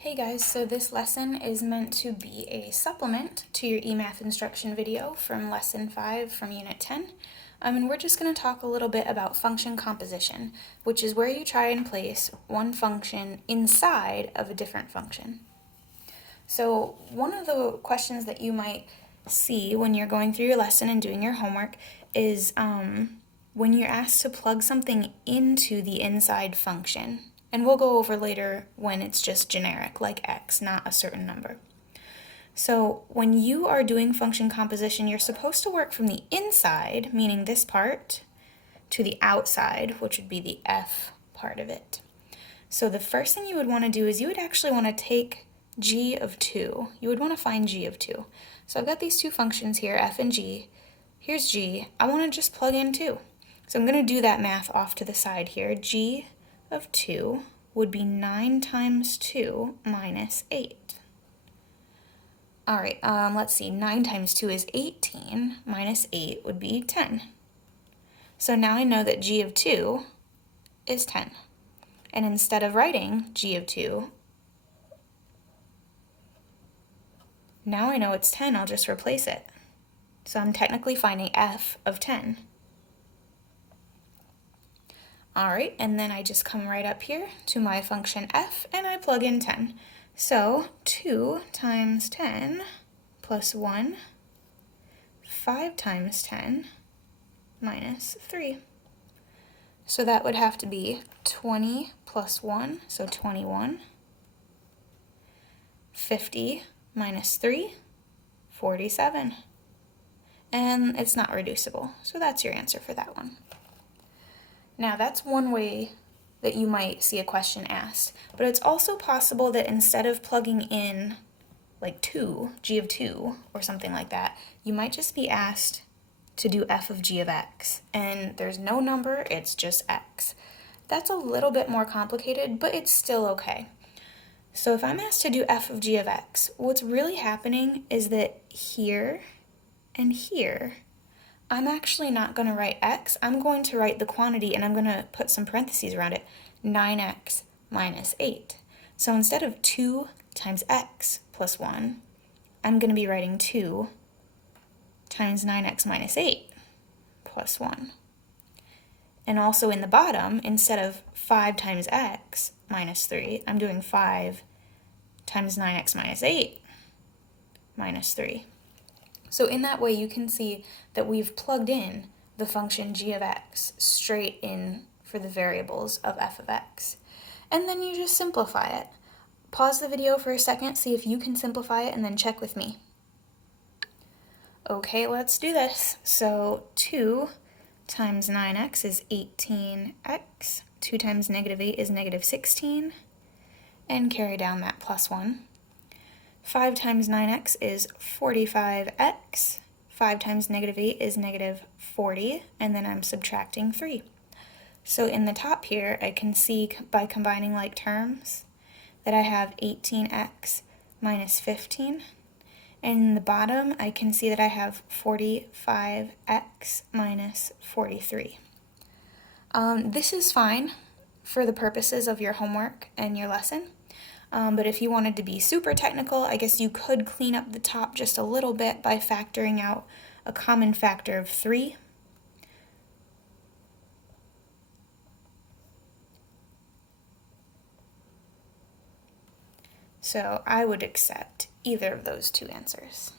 Hey guys, so this lesson is meant to be a supplement to your eMathInstruction video from Lesson 5 from Unit 10. And we're just going to talk a little bit about function composition, which is where you try and place one function inside of a different function. So one of the questions that you might see when you're going through your lesson and doing your homework is when you're asked to plug something into the inside function. And we'll go over later when it's just generic, like x, not a certain number. So when you are doing function composition, you're supposed to work from the inside, meaning this part, to the outside, which would be the f part of it. So the first thing you would want to do is you would actually want to take g of 2. You would want to find g of 2. So I've got these two functions here, f and g. Here's g. I want to just plug in 2. So I'm going to do that math off to the side here. G of 2 would be 9 times 2 minus 8. All right, let's see. 9 times 2 is 18, minus 8 would be 10. So now I know that g of 2 is 10. And instead of writing g of 2, now I know it's 10, I'll just replace it. So I'm technically finding f of 10. All right, and then I just come right up here to my function f, and I plug in 10. So 2 times 10 plus 1, 5 times 10 minus 3. So that would have to be 20 plus 1, so 21. 50 minus 3, 47. And it's not reducible, so that's your answer for that one. Now that's one way that you might see a question asked, but it's also possible that instead of plugging in like 2, g of 2, or something like that, you might just be asked to do f of g of x, and there's no number, it's just x. That's a little bit more complicated, but it's still okay. So if I'm asked to do f of g of x, what's really happening is that here and here, I'm actually not going to write x, I'm going to write the quantity and I'm going to put some parentheses around it, 9x minus 8. So instead of 2 times x plus 1, I'm going to be writing 2 times 9x minus 8 plus 1. And also in the bottom, instead of 5 times x minus 3, I'm doing 5 times 9x minus 8 minus 3. So in that way, you can see that we've plugged in the function g of x straight in for the variables of f of x. And then you just simplify it. Pause the video for a second, see if you can simplify it, and then check with me. Okay, let's do this. So 2 times 9x is 18x. 2 times negative 8 is negative 16. And carry down that plus 1. 5 times 9x is 45x. 5 times negative 8 is negative 40, and then I'm subtracting 3. So in the top here, I can see by combining like terms that I have 18x minus 15. And in the bottom, I can see that I have 45x minus 43. This is fine for the purposes of your homework and your lesson. But if you wanted to be super technical, I guess you could clean up the top just a little bit by factoring out a common factor of 3. So I would accept either of those two answers.